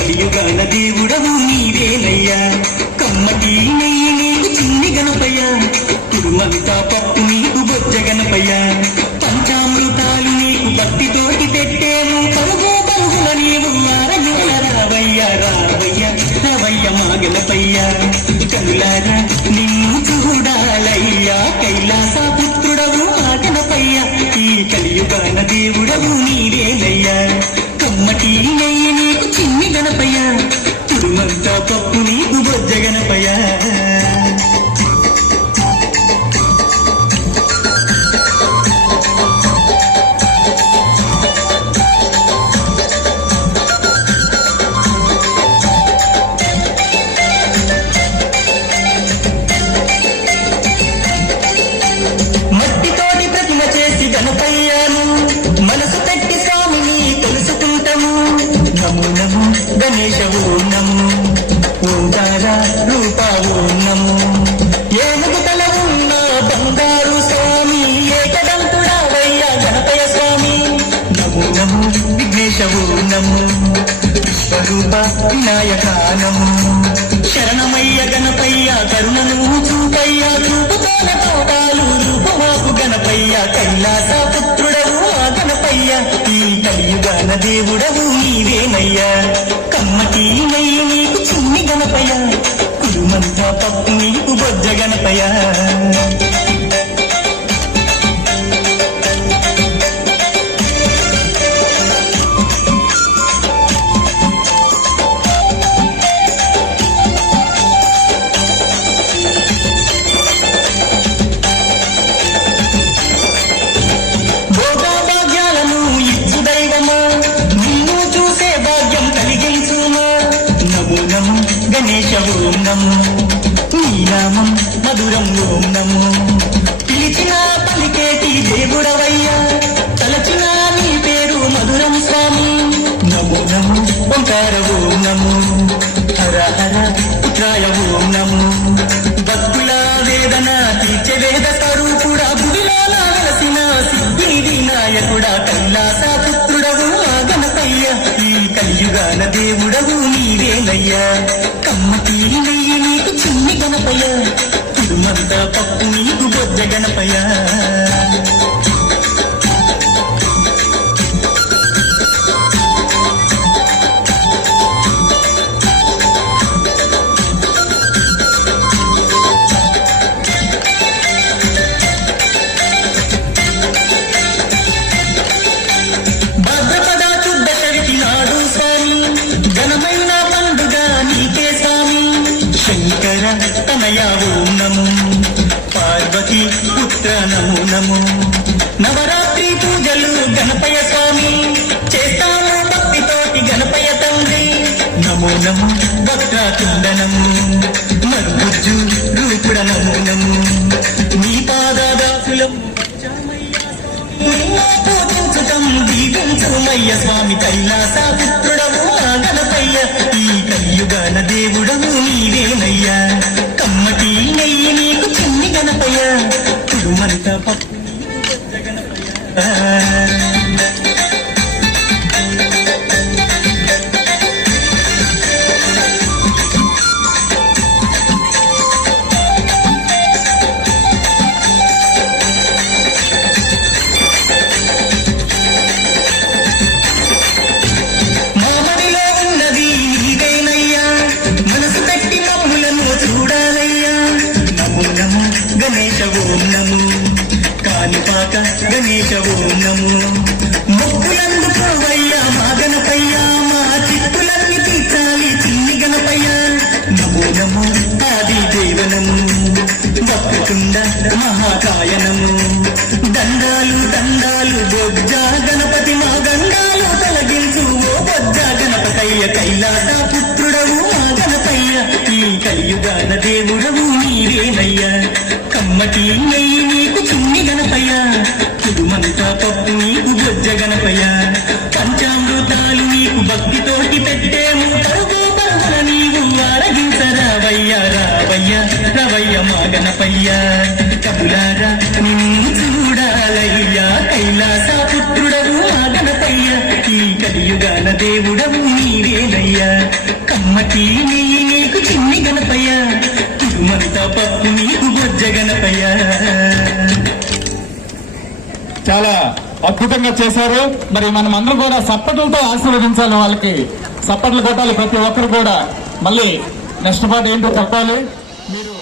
కలియుగాన దేవుడవు నీవేనయ్యా కమ్మటి నెయ్యి నీకు చిన్ని గణపయ్య కురుమంతా పప్పు నీకు బొజ్జ గణపయ్య పంచామృతాలు నీకు భక్తితోటి పెట్టేను పలుగు పలుగుల నీవు ఆరగిన రావయ్య రావయ్య రవయ్య మా గణపయ్య కనులారా నిన్ను చూడాలయ్యా కైలాస పుత్రుడవు మా గణపయ్య ఈ కలియుగాన దేవుడవు నీవేనయ్యా కమ్మటి నెయ్యి నీకు చిన్ని గణపయ్య కురుమంతా పప్పు నీకు బొజ్జ గణపయ్య గణేశ ఓం నమో ఓంకార రూప ఓం నమో ఏనుగు తల ఉన్న బంగారు స్వామి ఏకదంతుడావయ్య గణపయ్య స్వామి నమో నమో విఘ్నేశ ఓం నమో విశ్వరూప వినాయక నమో శరణమయ్య గణపయ్య కరుణను చూపయ్య చూపుతోన తోటాలు రూపమాకు గణపయ్య కైలాస పుత్రుడవు ఆ గణపయ్య ఈ కలియుగాన దేవుడవు నీవేనయ్యా కమ్మటి నెయ్యి నీకు చిన్ని గణపయ్య కురుమంతా పప్పు నీకు బొజ్జ గణపయ్య గణేశ ఓం నమో నీ నామం మధురం ఓం నమో పిలిచిన పలికేటి దేవుడవయ్యా తలచిన నీ పేరు మధురం స్వామి నమో నమో ఓంకార ఓం నమో హర హర పుత్రాయ ఓం నమో భక్తుల వేదన తీర్చే వేద స్వరూపుడా గుడిలో వెలసిన సిద్ధి వినాయకుడా కైలాస పుత్రుడవు ఆ గణపయ్య ఈ కలియుగాన దేవుడవు నీవేనయ్యా కమ్మటి నెయ్యి నీకు చిన్ని గణపయ్య కురుమంతా పప్పు నీకు బొజ్జ గణపయ్య భాద్రపద శుద్ధ చవితి నాడు స్వామి ఘనమైన పండుగ నీకే స్వామి శంకర తనయ ఓం నమో పార్వతి పుత్ర నమో నమో నవరాత్రి పూజలు గణపయ్య స్వామి చేస్తాము భక్తితోటి గణపయ్య తండ్రి నమో నమో వక్రతుండ నమో మరుగుజ్జు రూపుడ నమో నమో నీ పాదదాసులం పూజించుతం దీవించుమయ్య స్వామి కైలాస పుత్రుడవు ఆ గణపయ్య ఈ కలియుగాన దేవుడవు నీవేనయ్యా కమ్మటి నెయ్యి నీకు చిన్ని గణపయ్య కురుమంత పప్పు గణపయ్య గణేశ ఓం నమో కాలిపాక గణేశ ఓం నమో మొక్కులందుకోవయ్య మా గణపయ్య మా చిక్కులన్నీ తీర్చాలి చిన్ని గణపయ్య నమో నమో ఆది దేవనము వక్రతుండ మహాకాయనము దండాలు దండాలు బొజ్జ గణపతి మా గండాలు తొలగించు ఓ బొజ్జ గణపతయ్య కైలాస పుత్రుడవు మా గణపయ్య ఈ కలియుగాన దేవుడవు నీవేనయ్యా కమ్మటి నెయ్యి నీకు చిన్ని గణపయ్య కురుమంతా పప్పు నీకు బొజ్జ గణపయ్య పంచామృతాలు నీకు భక్తితోటి పెట్టేము పరుగు పరుగున నీవు ఆరగించరావయ్య రావయ్య రవయ్య మా గణపయ్య కబులారా నిన్ను చూడాలయ్యా కైలాస పుత్రుడవు అద్భుతంగా చేశారు. మరి మనం అందరూ కూడా సప్పట్లతో ఆశీర్వదించాలి, వాళ్ళకి సప్పట్లు కొట్టాలి ప్రతి ఒక్కరు కూడా. మళ్ళీ నెక్స్ట్ పాట ఏంటో చెప్పాలి మీరు.